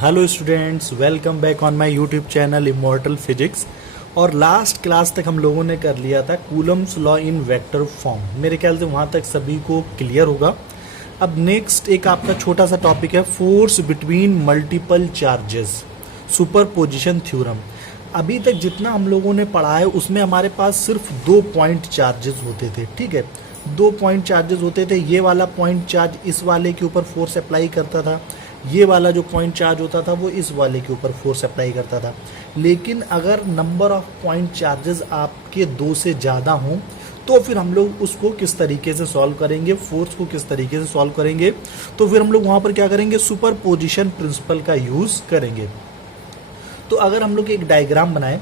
Hello students, welcome back on my YouTube channel immortal physics. और last class तक हम लोगों ने कर लिया था Coulomb's law in vector form. मेरे ख्याल से वहाँ तक सभी को क्लियर होगा। अब नेक्स्ट एक आपका छोटा सा टॉपिक है force between multiple charges, superposition theorem. अभी तक जितना हम लोगों ने पढ़ा है उसमें हमारे पास सिर्फ 2 पॉइंट चार्जेस होते थे। ठीक है, 2 पॉइंट चार्जेस होते थे। ये वाला पॉइंट चार्ज इस वाले के ऊपर फोर्स अप्लाई करता था, ये वाला जो पॉइंट चार्ज होता था वो इस वाले के ऊपर फोर्स अप्लाई करता था। लेकिन अगर नंबर ऑफ पॉइंट चार्जेस आपके 2 से ज़्यादा हों तो फिर हम लोग उसको किस तरीके से सॉल्व करेंगे, फोर्स को किस तरीके से सॉल्व करेंगे, तो फिर हम लोग वहाँ पर क्या करेंगे, सुपरपोजिशन प्रिंसिपल का यूज़ करेंगे। तो अगर हम लोग एक डायग्राम बनाएं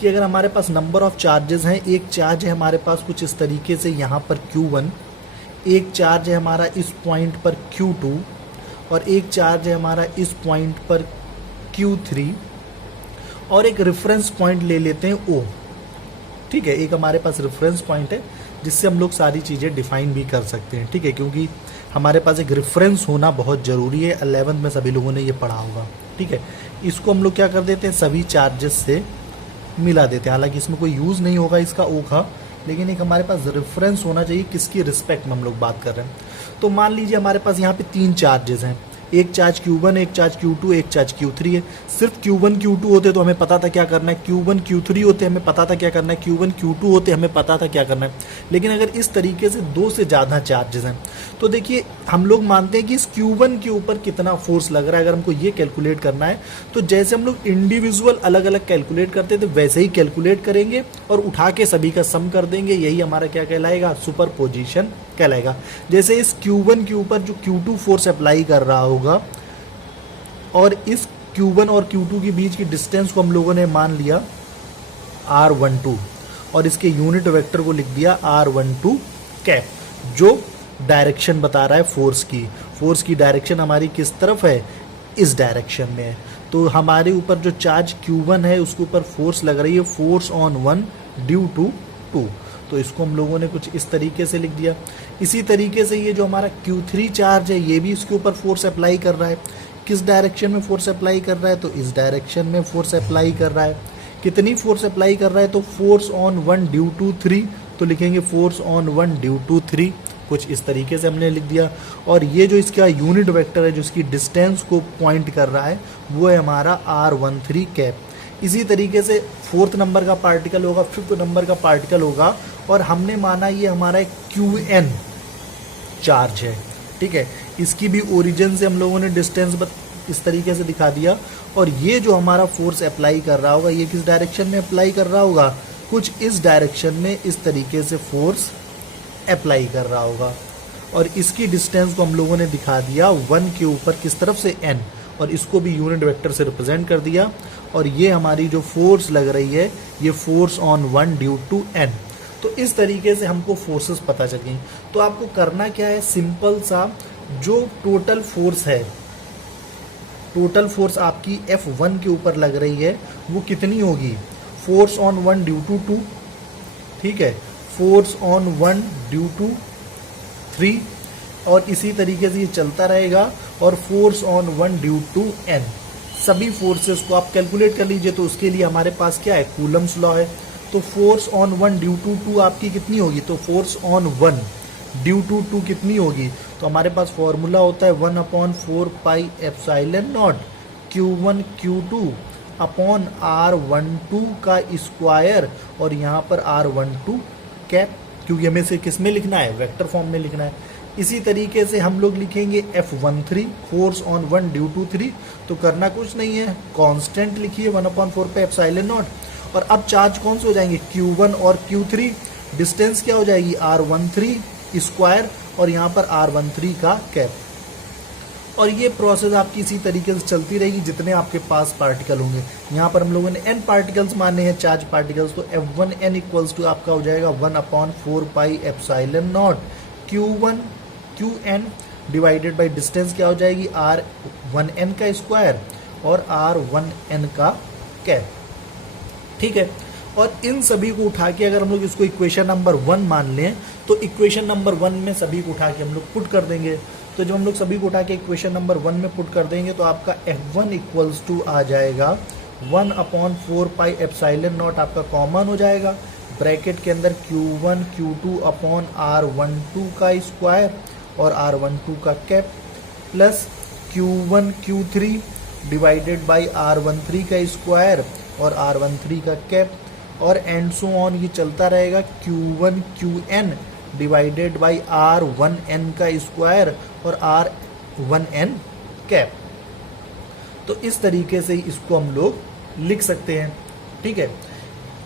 कि अगर हमारे पास नंबर ऑफ चार्जेस हैं, एक चार्ज है हमारे पास कुछ इस तरीके से यहाँ पर Q1, एक चार्ज है हमारा इस पॉइंट पर Q2 और एक चार्ज है हमारा इस पॉइंट पर Q3 और एक रेफरेंस पॉइंट ले लेते हैं O। ठीक है, एक हमारे पास रेफरेंस पॉइंट है जिससे हम लोग सारी चीज़ें डिफाइन भी कर सकते हैं। ठीक है, क्योंकि हमारे पास एक रेफरेंस होना बहुत ज़रूरी है। 11th में सभी लोगों ने ये पढ़ा होगा। ठीक है, इसको हम लोग क्या कर देते हैं, सभी चार्जेस से मिला देते हैं। हालांकि इसमें कोई यूज़ नहीं होगा इसका O का, लेकिन एक हमारे पास रेफरेंस होना चाहिए किसकी रिस्पेक्ट में हम लोग बात कर रहे हैं। तो मान लीजिए हमारे पास यहाँ पे 3 चार्जेस हैं, एक चार्ज Q1, एक चार्ज Q2, एक चार्ज Q3 है। सिर्फ Q1 Q2 होते तो हमें पता था क्या करना है, Q1 Q3 होते हमें पता था क्या करना है, Q1 Q2 होते हमें पता था क्या करना है। लेकिन अगर इस तरीके से 2 से ज़्यादा चार्जेस हैं तो देखिए हम लोग मानते हैं कि इस Q1 के ऊपर कितना फोर्स लग रहा है। अगर हमको ये कैलकुलेट करना है तो जैसे हम लोग इंडिविजुअल अलग अलग कैलकुलेट करते थे वैसे ही कैलकुलेट करेंगे और उठा के सभी का सम कर देंगे। यही हमारा क्या कहलाएगा, सुपरपोजिशन कहलाएगा। जैसे इस Q1 के ऊपर जो Q2 फोर्स अप्लाई कर रहा होगा और इस Q1 और Q2 के बीच की डिस्टेंस को हम लोगों ने मान लिया R12 और इसके यूनिट वेक्टर को लिख दिया R12 कैप, जो डायरेक्शन बता रहा है फोर्स की। फोर्स की डायरेक्शन हमारी किस तरफ है, इस डायरेक्शन में है। तो हमारे ऊपर जो चार्ज Q1 है उसके ऊपर फोर्स लग रही है, फोर्स ऑन 1 ड्यू टू 2। तो इसको हम लोगों ने कुछ इस तरीके से लिख दिया। इसी तरीके से ये जो हमारा Q3 चार्ज है ये भी इसके ऊपर फोर्स अप्लाई कर रहा है। किस डायरेक्शन में फोर्स अप्लाई कर रहा है, तो इस डायरेक्शन में फोर्स अप्लाई कर रहा है। कितनी फोर्स अप्लाई कर रहा है, तो फोर्स ऑन 1 ड्यू टू 3, तो लिखेंगे फोर्स ऑन 1 ड्यू टू 3। कुछ इस तरीके से हमने लिख दिया। और ये जो इसका यूनिट वेक्टर है जो इसकी डिस्टेंस को पॉइंट कर रहा है वो है हमारा R13 कैप। इसी तरीके से 4th नंबर का पार्टिकल होगा, 5th नंबर का पार्टिकल होगा और हमने माना ये हमारा एक QN चार्ज है। ठीक है, इसकी भी ओरिजिन से हम लोगों ने डिस्टेंस इस तरीके से दिखा दिया। और ये जो हमारा फोर्स अप्लाई कर रहा होगा ये किस डायरेक्शन में अप्लाई कर रहा होगा, कुछ इस डायरेक्शन में इस तरीके से फोर्स अप्लाई कर रहा होगा। और इसकी डिस्टेंस को हम लोगों ने दिखा दिया 1 के ऊपर किस तरफ से, N, और इसको भी यूनिट वेक्टर से रिप्रेजेंट कर दिया। और ये हमारी जो फोर्स लग रही है ये force on 1 due to N। तो इस तरीके से हमको फोर्सेस पता चल गई। तो आपको करना क्या है, सिंपल सा, जो टोटल फोर्स है, टोटल फोर्स आपकी F1 के ऊपर लग रही है वो कितनी होगी, फोर्स ऑन 1 ड्यू टू 2। ठीक है, फोर्स ऑन 1 ड्यू टू 3 और इसी तरीके से ये चलता रहेगा। और force on 1 due to N, सभी फोर्सेस को आप कैलकुलेट कर लीजिए। तो उसके लिए हमारे पास क्या है, कूलम्स लॉ है। तो फोर्स ऑन 1 ड्यू टू 2 आपकी कितनी होगी, तो फोर्स ऑन 1 ड्यू टू 2 कितनी होगी, तो हमारे पास फॉर्मूला होता है 1/4 pi epsilon not Q1 Q2 upon R12 का स्क्वायर और यहाँ पर R12 कैप, क्योंकि हमें से किस में लिखना है, वेक्टर फॉर्म में लिखना है। इसी तरीके से हम लोग लिखेंगे F13 force on 1 due to 3। तो करना कुछ नहीं है, कांस्टेंट लिखिए 1/4 पे एप्सिलॉन नॉट। और अब चार्ज कौन से हो जाएंगे, Q1 और Q3, डिस्टेंस क्या हो जाएगी R13 स्क्वायर और यहाँ पर R13 का कैप। और ये प्रोसेस आपकी इसी तरीके से चलती रहेगी जितने आपके पास पार्टिकल होंगे। यहाँ पर हम लोगों ने n पार्टिकल्स माने हैं, चार्ज पार्टिकल्स। तो F1n इक्वल्स टू आपका हो जाएगा 1/4 pi epsilon not Q1 QN divided by distance क्या हो जाएगी, R1n का स्क्वायर और R1n का कैप। ठीक है, और इन सभी को उठा के अगर हम लोग इसको इक्वेशन नंबर 1 मान लें तो इक्वेशन नंबर 1 में सभी को उठा के हम लोग पुट कर देंगे। तो जब हम लोग सभी को उठा के इक्वेशन नंबर 1 में पुट कर देंगे तो आपका F1 इक्वल्स टू आ जाएगा 1/4πε0 आपका कॉमन हो जाएगा, ब्रैकेट के अंदर Q1 Q2 अपॉन R12 का स्क्वायर और R12 का cap plus Q1 Q3 divided by R13 का स्क्वायर और R13 का कैप और एंड सो ऑन ये चलता रहेगा Q1 QN divided by R1N का स्क्वायर और R1N कैप। तो इस तरीके से इसको हम लोग लिख सकते हैं, ठीक है।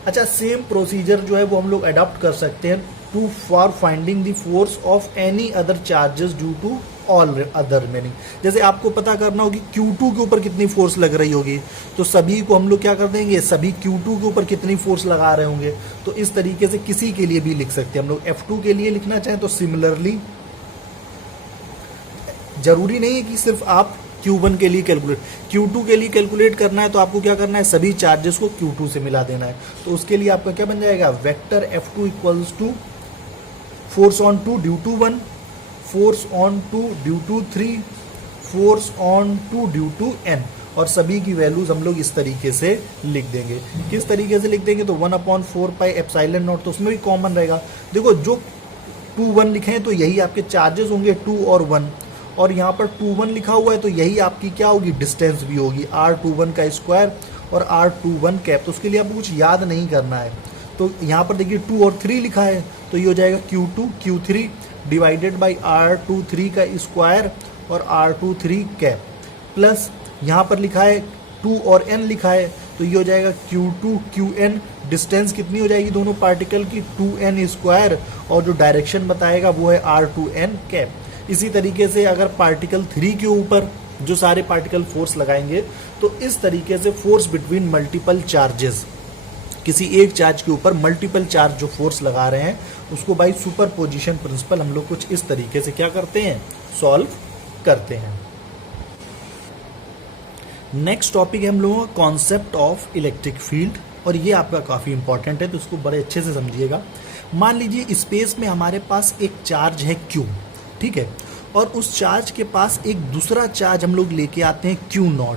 अच्छा, सेम प्रोसीजर जो है वो हम लोग अडॉप्ट कर सकते हैं to for finding the force of any other charges due to all other remaining. जैसे आपको पता करना होगी Q2 के ऊपर कितनी फोर्स लग रही होगी, तो सभी को हम लोग क्या कर देंगे, सभी Q2 के ऊपर कितनी फोर्स लगा रहे होंगे, तो इस तरीके से किसी के लिए भी लिख सकते हैं हम लोग। F2 के लिए लिखना चाहें तो सिमिलरली, जरूरी नहीं है कि सिर्फ आप Q1 के लिए कैलकुलेट, Q2 के लिए कैलकुलेट करना है तो आपको क्या करना है, सभी चार्जेस को Q2 से मिला देना है। तो उसके लिए आपका क्या बन जाएगा, vector F2 equals to force on 2 due to 1, force on 2 due to 3, force on 2 due to n, और सभी की वैल्यूज हम लोग इस तरीके से लिख देंगे। किस तरीके से लिख देंगे, तो 1/4πε0, तो उसमें भी कॉमन रहेगा। देखो जो 2 1 लिखे हैं तो यही आपके चार्जेस होंगे 2 और 1, और यहाँ पर 2 1 लिखा हुआ है तो यही आपकी क्या होगी, डिस्टेंस भी होगी, R21 का स्क्वायर और R21 कैप। तो उसके लिए आपको कुछ याद नहीं करना है। तो यहाँ पर देखिए 2 और 3 लिखा है तो ये हो जाएगा Q2 Q3 divided by R23 का स्क्वायर और R23 कैप, प्लस यहाँ पर लिखा है 2 और n लिखा है तो ये हो जाएगा Q2 QN, डिस्टेंस कितनी हो जाएगी दोनों पार्टिकल की, 2n स्क्वायर, और जो डायरेक्शन बताएगा वो है R2n कैप। इसी तरीके से अगर पार्टिकल 3 के ऊपर जो सारे पार्टिकल फोर्स लगाएंगे तो इस तरीके से फोर्स बिटवीन मल्टीपल चार्जेस, किसी एक चार्ज के ऊपर मल्टीपल चार्ज जो फोर्स लगा रहे हैं उसको बाई सुपर पोजिशन प्रिंसिपल हम लोग कुछ इस तरीके से क्या करते हैं, सॉल्व करते हैं। नेक्स्ट टॉपिक है हम लोगों का कॉन्सेप्ट ऑफ इलेक्ट्रिक फील्ड, और ये आपका काफ़ी इंपॉर्टेंट है तो इसको बड़े अच्छे से समझिएगा। मान लीजिए स्पेस में हमारे पास एक चार्ज है Q, ठीक है, और उस चार्ज के पास एक दूसरा चार्ज हम लोग लेके आते हैं Q0।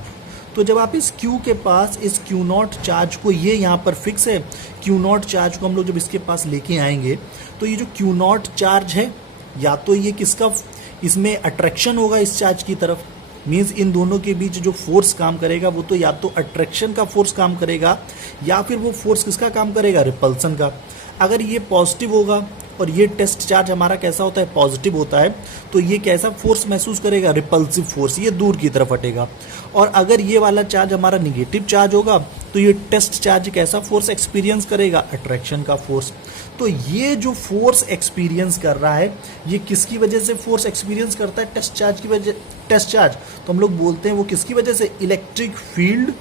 तो जब आप इस Q के पास इस Q0 चार्ज को, ये यहाँ पर फिक्स है, Q0 चार्ज को हम लोग जब इसके पास लेके आएंगे तो ये जो Q0 चार्ज है, या तो ये किसका, इसमें अट्रैक्शन होगा इस चार्ज की तरफ, मीन्स इन दोनों के बीच जो फोर्स काम करेगा वो तो या तो अट्रैक्शन का फोर्स काम करेगा या फिर वो फोर्स किसका काम करेगा, रिपल्सन का। अगर ये पॉजिटिव होगा और ये टेस्ट चार्ज हमारा कैसा होता है, पॉजिटिव होता है, तो ये कैसा फोर्स महसूस करेगा, रिपल्सिव फोर्स, ये दूर की तरफ हटेगा। और अगर ये वाला चार्ज हमारा निगेटिव चार्ज होगा तो ये टेस्ट चार्ज कैसा फोर्स एक्सपीरियंस करेगा, अट्रैक्शन का फोर्स। तो ये जो फोर्स एक्सपीरियंस कर रहा है ये किसकी वजह से फोर्स एक्सपीरियंस करता है, टेस्ट चार्ज की वजह, टेस्ट चार्ज तो हम लोग बोलते हैं वो किसकी वजह से, electric field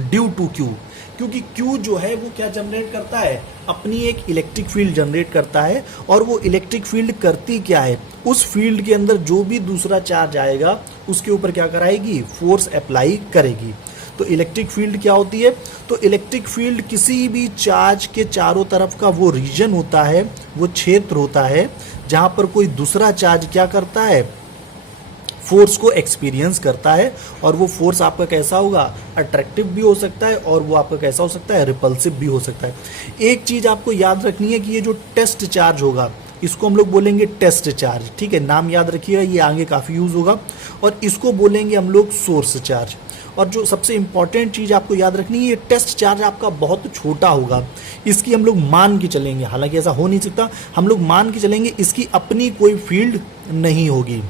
due to Q, क्योंकि Q जो है वो क्या जनरेट करता है, अपनी एक इलेक्ट्रिक फील्ड जनरेट करता है, और वो इलेक्ट्रिक फील्ड करती क्या है, उस फील्ड के अंदर जो भी दूसरा चार्ज आएगा उसके ऊपर क्या कराएगी, फोर्स अप्लाई करेगी। तो इलेक्ट्रिक फील्ड क्या होती है, तो इलेक्ट्रिक फील्ड किसी भी चार्ज के चारों तरफ का वो रीजन होता है, वो क्षेत्र होता है जहाँ पर कोई दूसरा चार्ज क्या करता है, फोर्स को एक्सपीरियंस करता है, और वो फोर्स आपका कैसा होगा, अट्रैक्टिव भी हो सकता है और वो आपका कैसा हो सकता है, रिपल्सिव भी हो सकता है। एक चीज़ आपको याद रखनी है कि ये जो टेस्ट चार्ज होगा इसको हम लोग बोलेंगे टेस्ट चार्ज, ठीक है, नाम याद रखिएगा, ये आगे काफ़ी यूज़ होगा। और इसको बोलेंगे हम लोग सोर्स चार्ज। और जो सबसे इंपॉर्टेंट चीज़ आपको याद रखनी है, ये टेस्ट चार्ज आपका बहुत छोटा होगा, इसकी हम लोग मान के चलेंगे, हालांकि ऐसा हो नहीं सकता, हम लोग मान के चलेंगे इसकी अपनी कोई फील्ड नहीं होगी,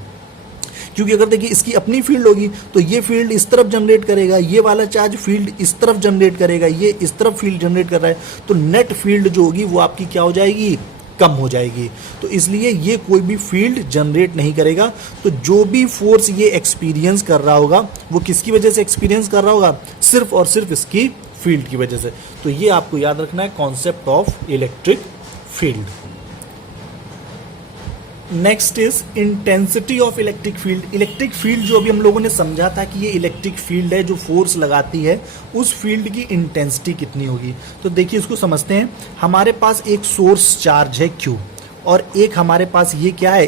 क्योंकि अगर देखिए इसकी अपनी फील्ड होगी तो ये फील्ड इस तरफ जनरेट करेगा, ये वाला चार्ज फील्ड इस तरफ जनरेट करेगा, ये इस तरफ फील्ड जनरेट कर रहा है, तो नेट फील्ड जो होगी वो आपकी क्या हो जाएगी, कम हो जाएगी। तो इसलिए ये कोई भी फील्ड जनरेट नहीं करेगा। तो जो भी फोर्स ये एक्सपीरियंस कर रहा होगा वो किसकी वजह से एक्सपीरियंस कर रहा होगा, सिर्फ और सिर्फ इसकी फील्ड की वजह से। तो ये आपको याद रखना है concept of electric field. Next is intensity of electric field. Electric field जो अभी हम लोगों ने समझा था कि ये इलेक्ट्रिक फील्ड है जो फोर्स लगाती है, उस फील्ड की इंटेंसिटी कितनी होगी। तो देखिए इसको समझते हैं। हमारे पास एक सोर्स चार्ज है Q और एक हमारे पास ये क्या है,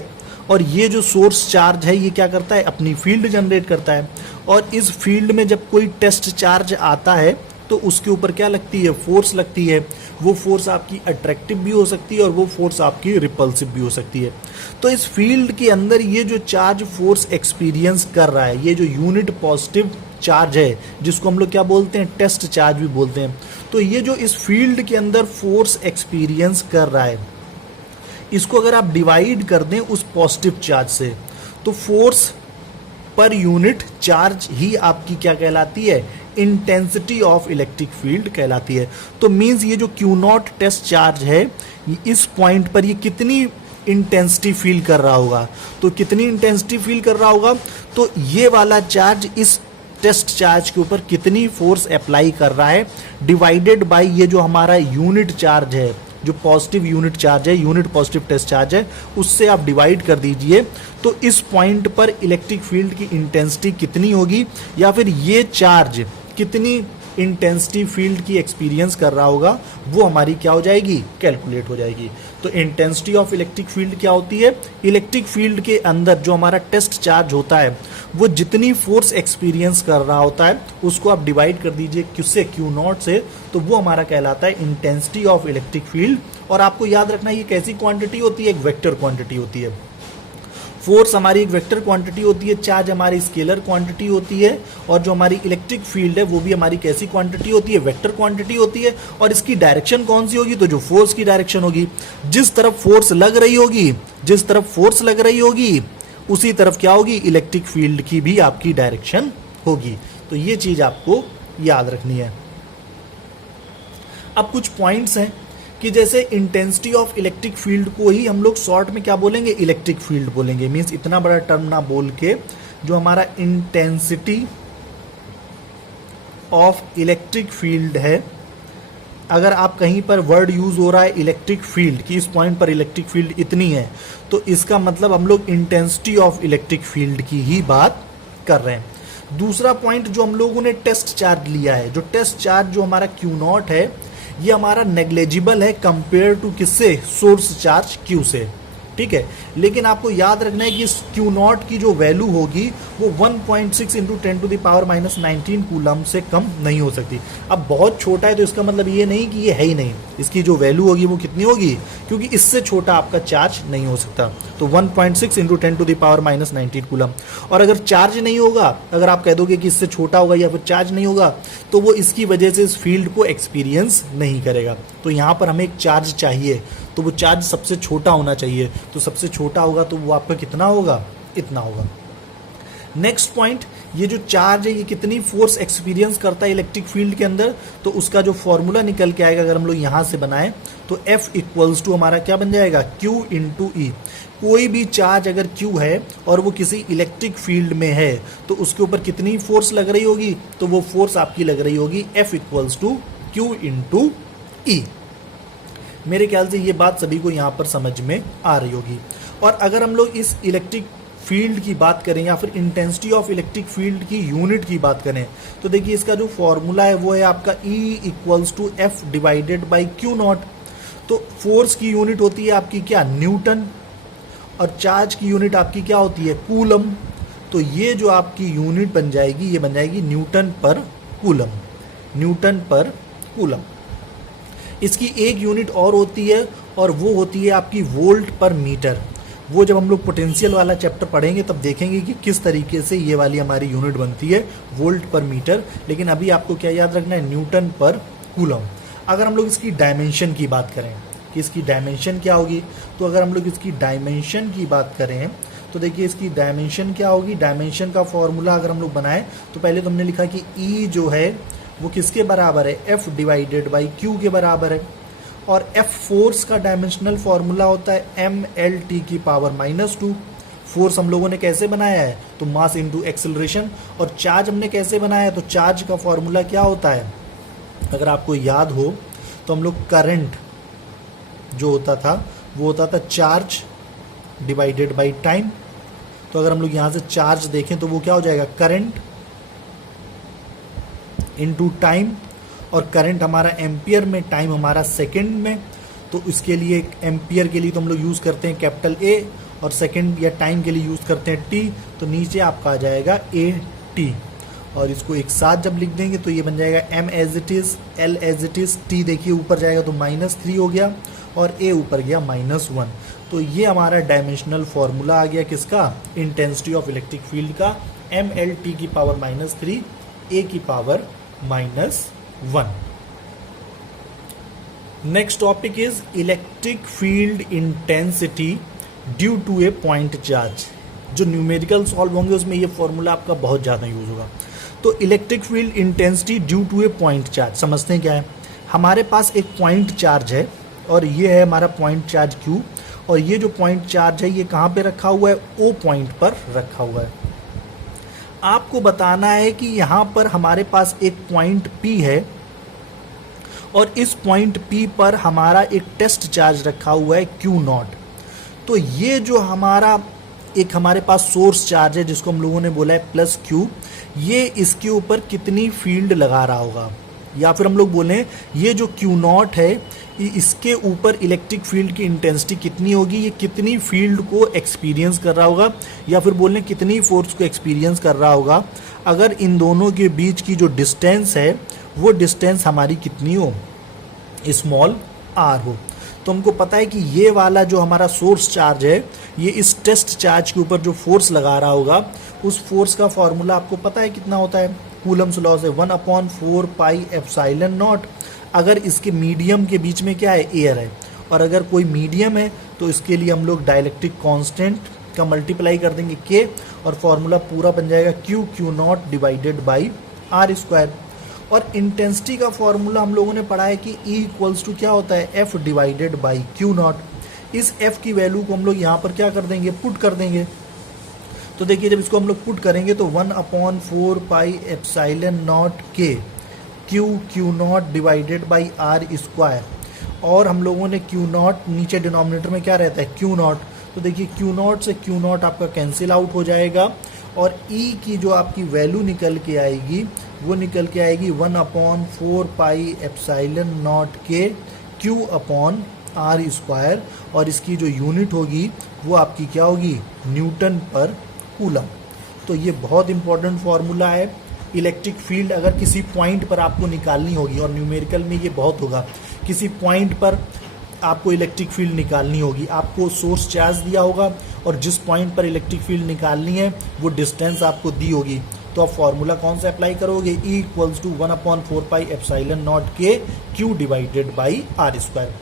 और ये जो सोर्स चार्ज है ये क्या करता है, अपनी फील्ड जनरेट करता है। और इस फील्ड में जब कोई टेस्ट चार्ज आता है तो उसके ऊपर क्या लगती है, फोर्स लगती है। वो फोर्स आपकी अट्रैक्टिव भी हो सकती है और वो फोर्स आपकी रिपल्सिव भी हो सकती है। तो इस फील्ड के अंदर ये जो चार्ज फोर्स एक्सपीरियंस कर रहा है, ये जो यूनिट पॉजिटिव चार्ज है जिसको हम लोग क्या बोलते हैं, टेस्ट चार्ज भी बोलते हैं। तो ये जो इस फील्ड के अंदर फोर्स एक्सपीरियंस कर रहा है, इसको अगर आप डिवाइड कर दें उस पॉजिटिव चार्ज से, तो फोर्स पर यूनिट चार्ज ही आपकी क्या कहलाती है, इंटेंसिटी ऑफ इलेक्ट्रिक फील्ड कहलाती है। तो मींस ये जो क्यू नॉट टेस्ट चार्ज है, इस पॉइंट पर ये कितनी इंटेंसिटी फील कर रहा होगा, तो कितनी इंटेंसिटी फील कर रहा होगा, तो ये वाला चार्ज इस टेस्ट चार्ज के ऊपर कितनी फोर्स अप्लाई कर रहा है, डिवाइडेड बाय ये जो हमारा यूनिट चार्ज है, जो पॉजिटिव यूनिट चार्ज है, यूनिट पॉजिटिव टेस्ट चार्ज है, उससे आप डिवाइड कर दीजिए। तो इस पॉइंट पर इलेक्ट्रिक फील्ड की इंटेंसिटी कितनी होगी, या फिर ये चार्ज कितनी इंटेंसिटी फील्ड की एक्सपीरियंस कर रहा होगा, वो हमारी क्या हो जाएगी, कैलकुलेट हो जाएगी। तो इंटेंसिटी ऑफ इलेक्ट्रिक फील्ड क्या होती है, इलेक्ट्रिक फील्ड के अंदर जो हमारा टेस्ट चार्ज होता है वो जितनी फोर्स एक्सपीरियंस कर रहा होता है उसको आप डिवाइड कर दीजिए किससे, क्यू नॉट से, तो वो हमारा कहलाता है इंटेंसिटी ऑफ इलेक्ट्रिक फील्ड। और आपको याद रखना ये कैसी क्वांटिटी होती है, एक वेक्टर क्वांटिटी होती है। फोर्स हमारी एक वेक्टर क्वांटिटी होती है, चार्ज हमारी स्केलर क्वांटिटी होती है, और जो हमारी इलेक्ट्रिक फील्ड है वो भी हमारी कैसी क्वांटिटी होती है, वेक्टर क्वांटिटी होती है। और इसकी डायरेक्शन कौन सी होगी, तो जो फोर्स की डायरेक्शन होगी, जिस तरफ फोर्स लग रही होगी, जिस तरफ फोर्स लग रही होगी उसी तरफ क्या होगी, इलेक्ट्रिक फील्ड की भी आपकी डायरेक्शन होगी। तो ये चीज आपको याद रखनी है। अब कुछ पॉइंट्स हैं कि जैसे इंटेंसिटी ऑफ इलेक्ट्रिक फील्ड को ही हम लोग शॉर्ट में क्या बोलेंगे, इलेक्ट्रिक फील्ड बोलेंगे। मींस इतना बड़ा टर्म ना बोल के जो हमारा इंटेंसिटी ऑफ इलेक्ट्रिक फील्ड है, अगर आप कहीं पर वर्ड यूज हो रहा है इलेक्ट्रिक फील्ड की, इस पॉइंट पर इलेक्ट्रिक फील्ड इतनी है, तो इसका मतलब हम लोग इंटेंसिटी ऑफ इलेक्ट्रिक फील्ड की ही बात कर रहे हैं। दूसरा पॉइंट जो हम लोगों ने टेस्ट चार्ज लिया है, जो टेस्ट चार्ज जो हमारा क्यू नॉट है, ये हमारा नेग्लेजिबल है कंपेयर टू किससे, सोर्स चार्ज क्यू से, ठीक है। लेकिन आपको याद रखना है कि इस क्यू नॉट की जो वैल्यू होगी वो 1.6 इंटू 10⁻⁻19 कूलम से कम नहीं हो सकती। अब बहुत छोटा है तो इसका मतलब ये नहीं कि ये है ही नहीं, इसकी जो वैल्यू होगी वो कितनी होगी, क्योंकि इससे छोटा आपका चार्ज नहीं हो सकता। तो 1.6 इंटू 10⁻⁻19 कूलम। और अगर चार्ज नहीं होगा, अगर आप कह दोगे कि इससे छोटा होगा या फिर चार्ज नहीं होगा, तो वो इसकी वजह से इस फील्ड को एक्सपीरियंस नहीं करेगा। तो यहाँ पर हमें एक चार्ज चाहिए, तो वो चार्ज सबसे छोटा होना चाहिए। तो सबसे छोटा होगा तो वो आपका कितना होगा, इतना होगा। नेक्स्ट पॉइंट, ये जो चार्ज है ये कितनी फोर्स एक्सपीरियंस करता है इलेक्ट्रिक फील्ड के अंदर, तो उसका जो फॉर्मूला निकल के आएगा, अगर हम लोग यहाँ से बनाएं तो F इक्वल्स टू हमारा क्या बन जाएगा, Q इंटू ई। कोई भी चार्ज अगर Q है और वो किसी इलेक्ट्रिक फील्ड में है तो उसके ऊपर कितनी फोर्स लग रही होगी, तो वो फोर्स आपकी लग रही होगी F equals to Q into E. मेरे ख्याल से ये बात सभी को यहाँ पर समझ में आ रही होगी। और अगर हम लोग इस इलेक्ट्रिक फील्ड की बात करें या फिर इंटेंसिटी ऑफ इलेक्ट्रिक फील्ड की यूनिट की बात करें, तो देखिए इसका जो फॉर्मूला है वो है आपका E equals to F divided by Q naught. तो फोर्स की यूनिट होती है आपकी क्या, न्यूटन, और चार्ज की यूनिट आपकी क्या होती है, कूलम। तो ये जो आपकी यूनिट बन जाएगी, ये बन जाएगी न्यूटन पर कूलम, न्यूटन पर कूलम। इसकी एक यूनिट और होती है और वो होती है आपकी वोल्ट पर मीटर। वो जब हम लोग पोटेंशियल वाला चैप्टर पढ़ेंगे तब देखेंगे कि किस तरीके से ये वाली हमारी यूनिट बनती है, वोल्ट पर मीटर। लेकिन अभी आपको क्या याद रखना है, न्यूटन पर कूलम। अगर हम लोग इसकी डायमेंशन की बात करें कि इसकी डायमेंशन क्या होगी, तो अगर हम लोग इसकी डायमेंशन की बात करें तो देखिए इसकी डायमेंशन क्या होगी। डायमेंशन का फॉर्मूला अगर हम लोग बनाएं तो पहले तो हमने लिखा कि E जो है वो किसके बराबर है, F डिवाइडेड बाई Q के बराबर है। और F फोर्स का डायमेंशनल फॉर्मूला होता है mLT की पावर -2। फोर्स हम लोगों ने कैसे बनाया है, तो मास इनटू एक्सेलरेशन। और चार्ज हमने कैसे बनाया है, तो चार्ज का फॉर्मूला क्या होता है, अगर आपको याद हो तो हम लोग करंट जो होता था वो होता था चार्ज डिवाइडेड बाई टाइम। तो अगर हम लोग यहाँ से चार्ज देखें तो वो क्या हो जाएगा, करंट इनटू टाइम। और करंट हमारा एम्पियर में, टाइम हमारा सेकंड में। तो इसके लिए एम्पियर के लिए तो हम लोग यूज़ करते हैं कैपिटल A, और सेकंड या टाइम के लिए यूज़ करते हैं टी, तो नीचे आपका आ जाएगा ए टी, और इसको एक साथ जब लिख देंगे तो ये बन जाएगा m as it is, l as it is, t देखिए ऊपर जाएगा तो -3 हो गया और a ऊपर गया -1। तो ये हमारा डायमेंशनल फॉर्मूला आ गया किसका, इंटेंसिटी ऑफ इलेक्ट्रिक फील्ड का, mLT की पावर -3 a की power -1। Next topic is electric field intensity due to a point charge. जो न्यूमेरिकल सॉल्व होंगे उसमें ये फॉर्मूला आपका बहुत ज़्यादा यूज होगा। तो electric field intensity due to a point charge समझते हैं क्या है। हमारे पास एक पॉइंट चार्ज है और ये है हमारा पॉइंट चार्ज Q, और ये जो पॉइंट चार्ज है ये कहाँ पे रखा हुआ है, O पॉइंट पर रखा हुआ है। आपको बताना है कि यहाँ पर हमारे पास एक पॉइंट P है और इस पॉइंट P पर हमारा एक टेस्ट चार्ज रखा हुआ है Q0। तो ये जो हमारा एक हमारे पास सोर्स चार्ज है जिसको हम लोगों ने बोला है +Q, ये इसके ऊपर कितनी फील्ड लगा रहा होगा, या फिर हम लोग बोलें ये जो Q0 है इसके ऊपर इलेक्ट्रिक फील्ड की इंटेंसिटी कितनी होगी, ये कितनी फील्ड को एक्सपीरियंस कर रहा होगा, या फिर बोलें कितनी फोर्स को एक्सपीरियंस कर रहा होगा अगर इन दोनों के बीच की जो डिस्टेंस है वो डिस्टेंस हमारी कितनी हो, स्मॉल r हो। तो हमको पता है कि ये वाला जो हमारा सोर्स चार्ज है ये इस टेस्ट चार्ज के ऊपर जो फोर्स लगा रहा होगा उस फोर्स का फॉर्मूला आपको पता है कितना होता है, कूलम्स लॉ से 1/4 पाई एप्सिलॉन नॉट। अगर इसके मीडियम के बीच में क्या है, एयर है, और अगर कोई मीडियम है तो इसके लिए हम लोग डाइलेक्ट्रिक कांस्टेंट का मल्टीप्लाई कर देंगे k, और फॉर्मूला पूरा बन जाएगा Q0 divided by r square. और इंटेंसिटी का फॉर्मूला हम लोगों ने पढ़ा है कि E इक्वल्स टू क्या होता है, F डिवाइडेड बाई Q0। इस F की वैल्यू को हम लोग यहाँ पर क्या कर देंगे, पुट कर देंगे। तो देखिए जब इसको हम लोग पुट करेंगे तो 1/4 pi epsilon naught k Q0 divided by r square, और हम लोगों ने Q0 नीचे डिनोमिनेटर में क्या रहता है, Q0। तो देखिए Q0 से Q0 आपका कैंसिल आउट हो जाएगा, और E की जो आपकी वैल्यू निकल के आएगी वो निकल के आएगी 1/4 pi epsilon naught k Q/r square, और इसकी जो यूनिट होगी वो आपकी क्या होगी, न्यूटन पर कूलम। तो ये बहुत इंपॉर्टेंट फार्मूला है। इलेक्ट्रिक फील्ड अगर किसी पॉइंट पर आपको निकालनी होगी, और न्यूमेरिकल में ये बहुत होगा, किसी पॉइंट पर आपको इलेक्ट्रिक फील्ड निकालनी होगी, आपको सोर्स चार्ज दिया होगा और जिस पॉइंट पर इलेक्ट्रिक फील्ड निकालनी है वो डिस्टेंस आपको दी होगी, तो आप फॉर्मूला कौन सा अप्लाई करोगे, E equals to 1/4 pi epsilon naught k Q divided by r square.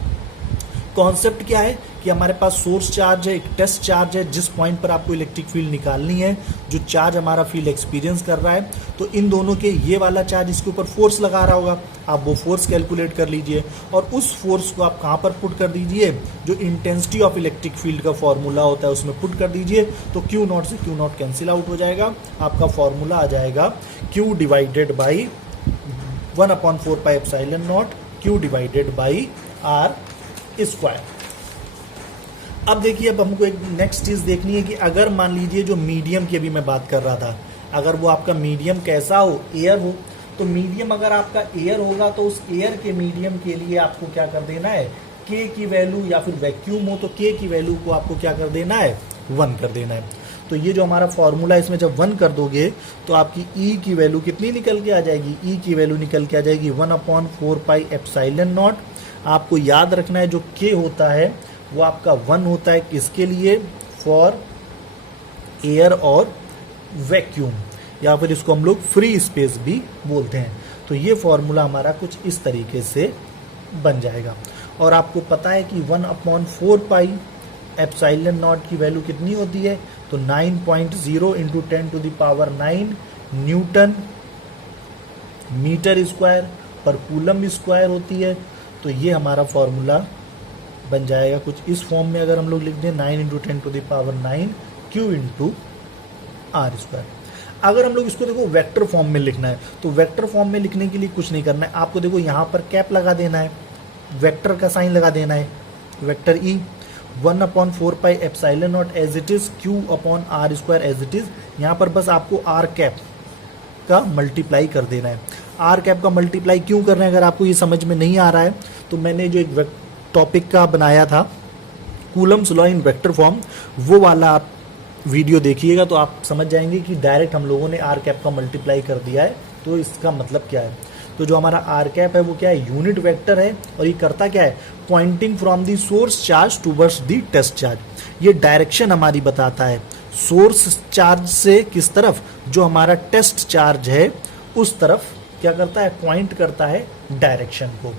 Concept क्या है कि हमारे पास सोर्स चार्ज है, एक टेस्ट चार्ज है, जिस पॉइंट पर आपको इलेक्ट्रिक फील्ड निकालनी है, जो चार्ज हमारा फील्ड एक्सपीरियंस कर रहा है, तो इन दोनों के ये वाला चार्ज इसके ऊपर फोर्स लगा रहा होगा, आप वो फोर्स कैलकुलेट कर लीजिए और उस फोर्स को आप कहाँ पर पुट कर दीजिए, जो इंटेंसिटी ऑफ इलेक्ट्रिक फील्ड का फॉर्मूला होता है उसमें पुट कर दीजिए। तो Q0 से Q0 कैंसिल आउट हो जाएगा, आपका फॉर्मूला आ जाएगा Q divided by 1/4 pi epsilon not Q divided by r square. अब देखिए, अब हमको एक नेक्स्ट चीज देखनी है कि अगर मान लीजिए जो मीडियम की अभी मैं बात कर रहा था, अगर वो आपका मीडियम कैसा हो, एयर हो, तो मीडियम अगर आपका एयर होगा तो उस एयर के मीडियम के लिए आपको क्या कर देना है, k की वैल्यू, या फिर वैक्यूम हो तो k की वैल्यू को आपको क्या कर देना है, 1 कर देना है। तो ये जो हमारा फॉर्मूला, इसमें जब 1 कर दोगे तो आपकी E की वैल्यू कितनी निकल के आ जाएगी, E की वैल्यू निकल के आ जाएगी 1/4 पाई एप्सिलॉन नॉट। आपको याद रखना है जो k होता है वो आपका 1 होता है किसके लिए, फॉर एयर और वैक्यूम, या फिर इसको हम लोग फ्री स्पेस भी बोलते हैं। तो ये फॉर्मूला हमारा कुछ इस तरीके से बन जाएगा। और आपको पता है कि 1/4 पाई एप्सिलॉन नॉट की वैल्यू कितनी होती है, तो 9.0 इंटू 10⁹ न्यूटन मीटर स्क्वायर पर कूलम स्क्वायर होती है। तो ये हमारा फॉर्मूला बन जाएगा कुछ इस फॉर्म में, अगर हम लोग लिख दें 9 into 10⁹ Q into r square. अगर हम लोग इसको देखो वेक्टर फॉर्म में लिखना है, तो वेक्टर फॉर्म में लिखने के लिए कुछ नहीं करना है, आपको देखो यहाँ पर कैप लगा देना है, वेक्टर का साइन लगा देना है, vector E 1/4 pi epsilon naught as it is Q/r square as it is. यहाँ पर बस आपको r कैप का मल्टीप्लाई कर देना है। r कैप का मल्टीप्लाई क्यों कर रहे हैं, अगर आपको ये समझ में नहीं आ रहा है तो मैंने जो एक टॉपिक का बनाया था Coulomb's law in vector form, वो वाला आप वीडियो देखिएगा तो आप समझ जाएंगे कि डायरेक्ट हम लोगों ने आर कैप का मल्टीप्लाई कर दिया है, तो इसका मतलब क्या है। तो जो हमारा आर कैप है वो क्या है, यूनिट वेक्टर है, और ये करता क्या है, pointing from the source charge towards the test charge. ये डायरेक्शन हमारी बताता है सोर्स चार्ज से किस तरफ, जो हमारा टेस्ट चार्ज है उस तरफ क्या करता है, पॉइंट करता है डायरेक्शन को।